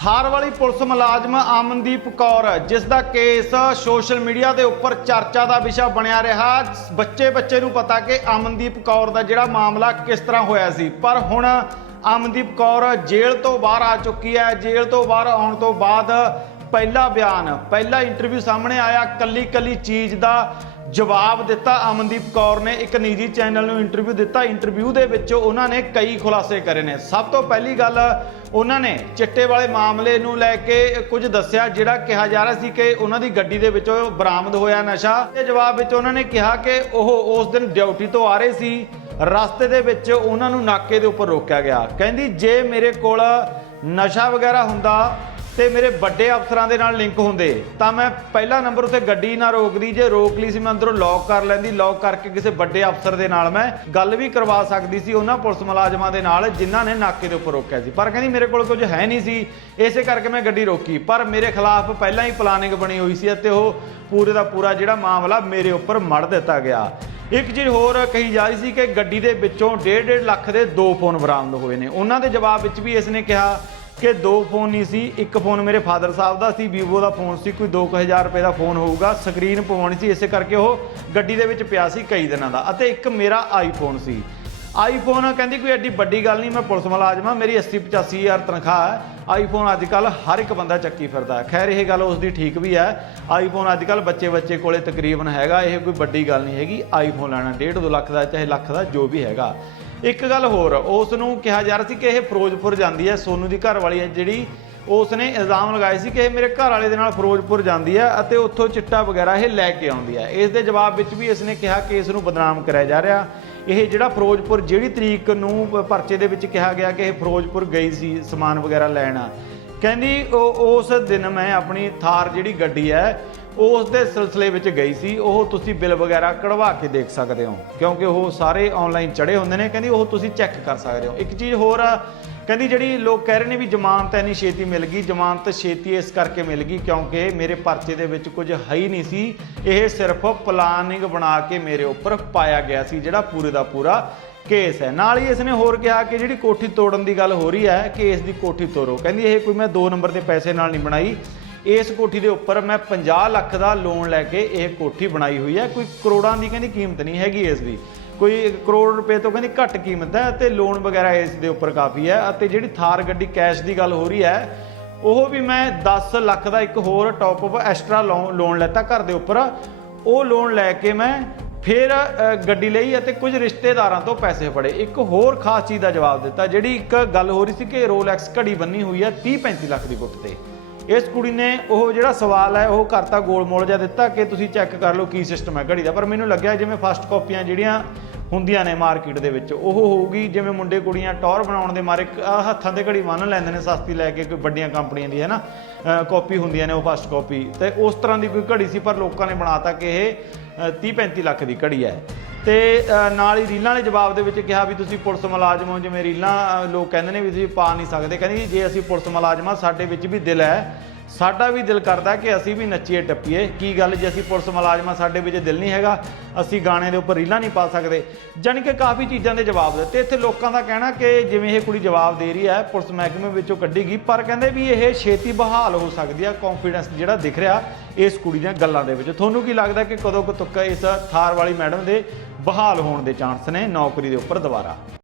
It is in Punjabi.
ਥਾਰ ਵਾਲੀ ਪੁਲਿਸ ਮੁਲਾਜ਼ਮ ਅਮਨਦੀਪ ਕੌਰ, ਜਿਸ ਦਾ ਕੇਸ ਸੋਸ਼ਲ ਮੀਡੀਆ ਦੇ ਉੱਪਰ ਚਰਚਾ ਦਾ ਵਿਸ਼ਾ ਬਣਿਆ ਰਿਹਾ। ਬੱਚੇ ਬੱਚੇ ਨੂੰ ਪਤਾ ਕਿ ਅਮਨਦੀਪ ਕੌਰ ਦਾ ਜਿਹੜਾ ਮਾਮਲਾ ਕਿਸ ਤਰ੍ਹਾਂ ਹੋਇਆ ਸੀ। ਪਰ ਹੁਣ ਅਮਨਦੀਪ ਕੌਰ ਜੇਲ੍ਹ ਤੋਂ ਬਾਹਰ ਆ ਚੁੱਕੀ ਹੈ। ਜੇਲ੍ਹ ਤੋਂ ਬਾਹਰ ਆਉਣ ਤੋਂ ਬਾਅਦ ਪਹਿਲਾ ਬਿਆਨ, ਪਹਿਲਾ ਇੰਟਰਵਿਊ ਸਾਹਮਣੇ ਆਇਆ ਕੱਲੀ ਕੱਲੀ ਚੀਜ਼ ਦਾ ਜਵਾਬ ਦਿੱਤਾ। ਅਮਨਦੀਪ ਕੌਰ ਨੇ ਇੱਕ ਨਿੱਜੀ ਚੈਨਲ ਨੂੰ ਇੰਟਰਵਿਊ ਦਿੱਤਾ। ਇੰਟਰਵਿਊ ਦੇ ਵਿੱਚ ਉਹਨਾਂ ਨੇ ਕਈ ਖੁਲਾਸੇ ਕਰੇ ਨੇ। ਸਭ ਤੋਂ ਪਹਿਲੀ ਗੱਲ, ਉਹਨਾਂ ਨੇ ਚਿੱਟੇ ਵਾਲੇ ਮਾਮਲੇ ਨੂੰ ਲੈ ਕੇ ਕੁਝ ਦੱਸਿਆ, ਜਿਹੜਾ ਕਿਹਾ ਜਾ ਰਿਹਾ ਸੀ ਕਿ ਉਹਨਾਂ ਦੀ ਗੱਡੀ ਦੇ ਵਿੱਚੋਂ ਬਰਾਮਦ ਹੋਇਆ ਨਸ਼ਾ। ਤੇ ਜਵਾਬ ਵਿੱਚ ਉਹਨਾਂ ਨੇ ਕਿਹਾ ਕਿ ਉਹ ਉਸ ਦਿਨ ਡਿਊਟੀ ਤੋਂ ਆ ਰਹੇ ਸੀ। ਰਸਤੇ ਦੇ ਵਿੱਚ ਉਹਨਾਂ ਨੂੰ ਨਾਕੇ ਦੇ ਉੱਪਰ ਰੋਕਿਆ ਗਿਆ। ਕਹਿੰਦੀ, ਜੇ ਮੇਰੇ ਕੋਲ ਨਸ਼ਾ ਵਗੈਰਾ ਹੁੰਦਾ ਤੇ ਮੇਰੇ ਵੱਡੇ ਅਫਸਰਾਂ ਦੇ ਨਾਲ ਲਿੰਕ ਹੁੰਦੇ। ਤਾਂ ਮੈਂ ਪਹਿਲਾ ਨੰਬਰ ਉੱਤੇ ਗੱਡੀ ਨਾ ਰੋਕਦੀ, ਜੇ ਰੋਕ ਲਈ ਸੀ ਮੈਂ ਅੰਦਰੋਂ ਲੌਕ ਕਰ ਲੈਂਦੀ ਲੌਕ ਕਰਕੇ ਕਿਸੇ ਵੱਡੇ ਅਫਸਰ ਦੇ ਨਾਲ ਮੈਂ ਗੱਲ ਵੀ ਕਰਵਾ ਸਕਦੀ ਸੀ ਉਹਨਾਂ ਪੁਲਿਸ ਮੁਲਾਜ਼ਮਾਂ ਦੇ ਨਾਲ, ਜਿਨ੍ਹਾਂ ਨੇ ਨਾਕੇ ਦੇ ਉੱਪਰ ਰੋਕਿਆ ਸੀ। ਪਰ ਕਹਿੰਦੀ ਮੇਰੇ ਕੋਲ ਕੁਝ ਹੈ ਨਹੀਂ ਸੀ, ਇਸੇ ਕਰਕੇ ਮੈਂ ਗੱਡੀ ਰੋਕੀ। ਪਰ ਮੇਰੇ ਖਿਲਾਫ ਪਹਿਲਾਂ ਹੀ ਪਲਾਨਿੰਗ ਬਣੀ ਹੋਈ ਸੀ ਅਤੇ ਉਹ ਪੂਰੇ ਦਾ ਪੂਰਾ ਜਿਹੜਾ ਮਾਮਲਾ ਮੇਰੇ ਉੱਪਰ ਮੜ ਦਿੱਤਾ ਗਿਆ। ਇੱਕ ਚੀਜ਼ ਹੋਰ ਕਹੀ ਜਾ ਰਹੀ ਸੀ ਕਿ ਗੱਡੀ ਦੇ ਵਿੱਚੋਂ 1.5 ਲੱਖ ਦੇ ਦੋ ਫੋਨ ਬਰਾਮਦ ਹੋਏ ਨੇ। ਉਹਨਾਂ ਦੇ ਜਵਾਬ ਵਿੱਚ ਵੀ ਇਸ ਨੇ ਕਿਹਾ ਕਿ ਦੋ ਫੋਨ ਨਹੀਂ ਸੀ, ਇੱਕ ਫੋਨ ਮੇਰੇ ਫਾਦਰ ਸਾਹਿਬ ਦਾ ਸੀ, ਵੀਵੋ ਦਾ ਫੋਨ ਸੀ, ਕੋਈ 2000 ਰੁਪਏ ਦਾ ਫੋਨ ਹੋਊਗਾ, ਸਕਰੀਨ ਪਵਾਉਣੀ ਸੀ, ਇਸੇ ਕਰਕੇ ਉਹ ਗੱਡੀ ਦੇ ਵਿੱਚ ਪਿਆ ਸੀ ਕਈ ਦਿਨਾਂ ਦਾ ਅਤੇ ਇੱਕ ਮੇਰਾ ਆਈਫੋਨ ਸੀ। ਆਈਫੋਨ ਕਹਿੰਦੀ ਕੋਈ ਐਡੀ ਵੱਡੀ ਗੱਲ ਨਹੀਂ, ਮੈਂ ਪੁਲਿਸ ਮੁਲਾਜ਼ਮ ਹਾਂ, ਮੇਰੀ 80 85 ਹਜ਼ਾਰ ਤਨਖਾਹ ਹੈ। ਆਈਫੋਨ ਅੱਜ ਕੱਲ ਹਰ ਇੱਕ ਬੰਦਾ ਚੱਕੀ ਫਿਰਦਾ ਖੈਰ, ਇਹ ਗੱਲ ਉਸ ਦੀ ਠੀਕ ਵੀ ਹੈ ਆਈਫੋਨ ਅੱਜ ਕੱਲ ਬੱਚੇ ਬੱਚੇ ਕੋਲੇ ਤਕਰੀਬਨ ਹੈਗਾ, ਇਹ ਕੋਈ ਵੱਡੀ ਗੱਲ ਨਹੀਂ ਹੈਗੀ ਆਈਫੋਨ ਲੈਣਾ 1.5 2 ਲੱਖ ਦਾ, ਚਾਹੇ ਲੱਖ ਦਾ ਜੋ ਵੀ ਹੈਗਾ। ਇੱਕ ਗੱਲ ਹੋਰ ਉਸ ਨੂੰ ਕਿਹਾ ਜਾ ਰਿਹਾ ਸੀ ਕਿ ਇਹ ਫਿਰੋਜ਼ਪੁਰ ਜਾਂਦੀ ਹੈ, ਸੋਨੂ ਦੀ ਘਰ ਵਾਲੀ ਹੈ, ਜਿਹੜੀ ਉਸ ਨੇ ਇਲਜ਼ਾਮ ਲਗਾਏ ਸੀ ਕਿ ਇਹ ਮੇਰੇ ਘਰ ਵਾਲੇ ਦੇ ਨਾਲ ਫਿਰੋਜ਼ਪੁਰ ਜਾਂਦੀ ਹੈ ਅਤੇ ਉੱਥੋਂ ਚਿੱਟਾ ਵਗੈਰਾ ਇਹ ਲੈ ਕੇ ਆਉਂਦੀ ਹੈ। ਇਸ ਦੇ ਜਵਾਬ ਵਿੱਚ ਵੀ ਇਸ ਨੇ ਕਿਹਾ ਕਿ ਇਸ ਨੂੰ ਬਦਨਾਮ ਕਰਿਆ ਜਾ ਰਿਹਾ। ਇਹ ਜਿਹੜਾ ਫਿਰੋਜ਼ਪੁਰ, ਜਿਹੜੀ ਤਰੀਕ ਨੂੰ ਪਰਚੇ ਦੇ ਵਿੱਚ ਕਿਹਾ ਗਿਆ ਕਿ ਇਹ ਫਿਰੋਜ਼ਪੁਰ ਗਈ ਸੀ ਸਮਾਨ ਵਗੈਰਾ ਲੈਣਾ, ਕਹਿੰਦੀ ਉਹ, ਉਸ ਦਿਨ ਮੈਂ ਆਪਣੀ ਥਾਰ ਜਿਹੜੀ ਗੱਡੀ ਹੈ ਉਸ ਦੇ ਸਿਲਸਿਲੇ ਵਿੱਚ ਗਈ ਸੀ, ਉਹ ਤੁਸੀਂ ਬਿੱਲ ਵਗੈਰਾ ਕਢਵਾ ਕੇ ਦੇਖ ਸਕਦੇ ਹੋ। ਕਿਉਂਕਿ ਉਹ ਸਾਰੇ ਆਨਲਾਈਨ ਚੜੇ ਹੁੰਦੇ ਨੇ, ਕਹਿੰਦੀ ਉਹ ਤੁਸੀਂ ਚੈੱਕ ਕਰ ਸਕਦੇ ਹੋ। ਇੱਕ ਚੀਜ਼ ਹੋਰ ਆ, ਕਹਿੰਦੀ ਜਿਹੜੀ ਲੋਕ ਕਹਿ ਰਹੇ ਨੇ ਵੀ ਜ਼ਮਾਨਤ ਇੰਨੀ ਛੇਤੀ ਮਿਲ ਗਈ, ਜ਼ਮਾਨਤ ਛੇਤੀ ਇਸ ਕਰਕੇ ਮਿਲ ਗਈ ਕਿਉਂਕਿ ਮੇਰੇ ਪਰਚੇ ਦੇ ਵਿੱਚ ਕੁਝ ਹੈ ਹੀ ਨਹੀਂ ਸੀ। ਇਹ ਸਿਰਫ ਪਲਾਨਿੰਗ ਬਣਾ ਕੇ ਮੇਰੇ ਉੱਪਰ ਪਾਇਆ ਗਿਆ ਸੀ, ਜਿਹੜਾ ਪੂਰੇ ਦਾ ਪੂਰਾ ਕੇਸ ਹੈ। ਨਾਲ ਹੀ ਇਸਨੇ ਹੋਰ ਕਿਹਾ ਕਿ ਜਿਹੜੀ ਕੋਠੀ ਤੋੜਨ ਦੀ ਗੱਲ ਹੋ ਰਹੀ ਹੈ, ਕੇਸ ਦੀ ਕੋਠੀ ਤੋੜੋ। ਕਹਿੰਦੀ ਇਹ ਕੋਈ ਮੈਂ 2 ਨੰਬਰ ਦੇ ਪੈਸੇ ਨਾਲ ਨਹੀਂ ਬਣਾਈ। ਇਸ ਕੋਠੀ ਦੇ ਉੱਪਰ ਮੈਂ 50 ਲੱਖ ਦਾ ਲੋਨ ਲੈ ਕੇ ਇਹ ਕੋਠੀ ਬਣਾਈ ਹੋਈ ਹੈ। ਕੋਈ ਕਰੋੜਾਂ ਦੀ ਕਹਿੰਦੀ ਕੀਮਤ ਨਹੀਂ ਹੈਗੀ ਇਸ ਦੀ। ਕੋਈ ਕਰੋੜ ਰੁਪਏ ਤੋਂ ਕਹਿੰਦੀ ਘੱਟ ਕੀਮਤ ਹੈ ਤੇ ਲੋਨ ਵਗੈਰਾ ਇਸ ਦੇ ਉੱਪਰ ਕਾਫੀ ਹੈ ਅਤੇ ਜਿਹੜੀ ਥਾਰ ਗੱਡੀ ਕੈਸ਼ ਦੀ ਗੱਲ ਹੋ ਰਹੀ ਹੈ, ਉਹ ਵੀ ਮੈਂ 10 ਲੱਖ ਦਾ ਇੱਕ ਹੋਰ ਟੌਪ ਅਪ ਐਕਸਟਰਾ ਲੋਨ ਲੈਤਾ ਘਰ ਦੇ ਉੱਪਰ। ਉਹ ਲੋਨ ਲੈ ਕੇ ਮੈਂ ਫਿਰ ਗੱਡੀ ਲਈ ਅਤੇ ਕੁਝ ਰਿਸ਼ਤੇਦਾਰਾਂ ਤੋਂ ਪੈਸੇ ਫੜੇ। ਇੱਕ ਹੋਰ ਖਾਸ ਚੀਜ਼ ਦਾ ਜਵਾਬ ਦਿੱਤਾ, ਜਿਹੜੀ ਇੱਕ ਗੱਲ ਹੋ ਰਹੀ ਸੀ ਕਿ ਰੋਲੈਕਸ ਘੜੀ ਬੰਨੀ ਹੋਈ ਹੈ 30 35 ਲੱਖ ਦੀ ਗੁੱਟ ਤੇ। ਇਸ ਕੁੜੀ ਨੇ ਉਹ ਜਿਹੜਾ ਸਵਾਲ ਹੈ, ਉਹ ਕਰਤਾ ਗੋਲ-ਮੋਲ ਜਿਹਾ ਦਿੱਤਾ ਕਿ ਤੁਸੀਂ ਚੈੱਕ ਕਰ ਲਓ ਕੀ ਸਿਸਟਮ ਹੈ ਘੜੀ ਦਾ। ਪਰ ਮੈਨੂੰ ਲੱਗਿਆ ਜਿਵੇਂ ਫਸਟ ਕਾਪੀਆਂ ਜਿਹੜੀਆਂ ਹੁੰਦੀਆਂ ਨੇ ਮਾਰਕੀਟ ਦੇ ਵਿੱਚ, ਉਹ ਹੋਊਗੀ ਜਿਵੇਂ ਮੁੰਡੇ ਕੁੜੀਆਂ ਟੌਰ ਬਣਾਉਣ ਦੇ ਮਾਰੇ ਹੱਥਾਂ ਤੇ ਘੜੀ ਬੰਨ ਲੈਂਦੇ ਨੇ ਸਸਤੀ ਲੈ ਕੇ, ਕੋਈ ਵੱਡੀਆਂ ਕੰਪਨੀਆਂ ਦੀ ਹੈ ਨਾ ਕਾਪੀ ਹੁੰਦੀਆਂ ਨੇ ਉਹ ਫਸਟ ਕਾਪੀ ਤੇ ਉਸ ਤਰ੍ਹਾਂ ਦੀ ਕੋਈ ਘੜੀ ਸੀ, ਪਰ ਲੋਕਾਂ ਨੇ ਬਣਾਤਾ ਕਿ ਇਹ 30 35 ਲੱਖ ਦੀ ਘੜੀ ਹੈ। ਤੇ ਨਾਲ ਹੀ ਰੀਲਾਂ ਵਾਲੇ ਜਵਾਬ ਦੇ ਵਿੱਚ ਕਿਹਾ ਵੀ ਤੁਸੀਂ ਪੁਲਿਸ ਮੁਲਾਜ਼ਮ ਹੋ, ਜਿਵੇਂ ਰੀਲਾਂ ਲੋਕ ਕਹਿੰਦੇ ਨੇ ਵੀ ਤੁਸੀਂ ਪਾ ਨਹੀਂ ਸਕਦੇ। ਕਹਿੰਦੀ ਜੇ ਅਸੀਂ ਪੁਲਿਸ ਮੁਲਾਜ਼ਮਾਂ ਸਾਡੇ ਵਿੱਚ ਵੀ ਦਿਲ ਹੈ ਸਾਡਾ ਵੀ ਦਿਲ ਕਰਦਾ ਕਿ ਅਸੀਂ ਵੀ ਨੱਚੀਏ, ਟੱਪੀਏ। ਕੀ ਗੱਲ ਜੇ ਅਸੀਂ ਪੁਲਿਸ ਮੁਲਾਜ਼ਮਾਂ, ਸਾਡੇ ਵਿੱਚ ਦਿਲ ਨਹੀਂ ਹੈਗਾ, ਅਸੀਂ ਗਾਣੇ ਦੇ ਉੱਪਰ ਰੀਲਾਂ ਨਹੀਂ ਪਾ ਸਕਦੇ। ਜਾਣੀ ਕਿ ਕਾਫੀ ਚੀਜ਼ਾਂ ਦੇ ਜਵਾਬ ਦਿੱਤੇ। ਇੱਥੇ ਲੋਕਾਂ ਦਾ ਕਹਿਣਾ ਕਿ ਜਿਵੇਂ ਇਹ ਕੁੜੀ ਜਵਾਬ ਦੇ ਰਹੀ ਹੈ, ਪੁਲਿਸ ਮਹਿਕਮੇ ਵਿੱਚੋਂ ਕੱਢੀ ਗਈ ਪਰ ਕਹਿੰਦੇ ਵੀ ਇਹ ਛੇਤੀ ਬਹਾਲ ਹੋ ਸਕਦੀ ਹੈ ਕੌਨਫੀਡੈਂਸ ਜਿਹੜਾ ਦਿਖ ਰਿਹਾ ਇਸ ਕੁੜੀ ਦੀਆਂ ਗੱਲਾਂ ਦੇ ਵਿੱਚ। ਤੁਹਾਨੂੰ ਕੀ ਲੱਗਦਾ ਕਿ ਕਦੋਂ ਕੁ ਤੁੱਕ ਇਸ ਥਾਰ ਵਾਲੀ ਮੈਡਮ ਦੇ ਬਹਾਲ ਹੋਣ ਦੇ ਚਾਂਸ ਨੇ ਨੌਕਰੀ ਦੇ ਉੱਪਰ ਦੁਬਾਰਾ?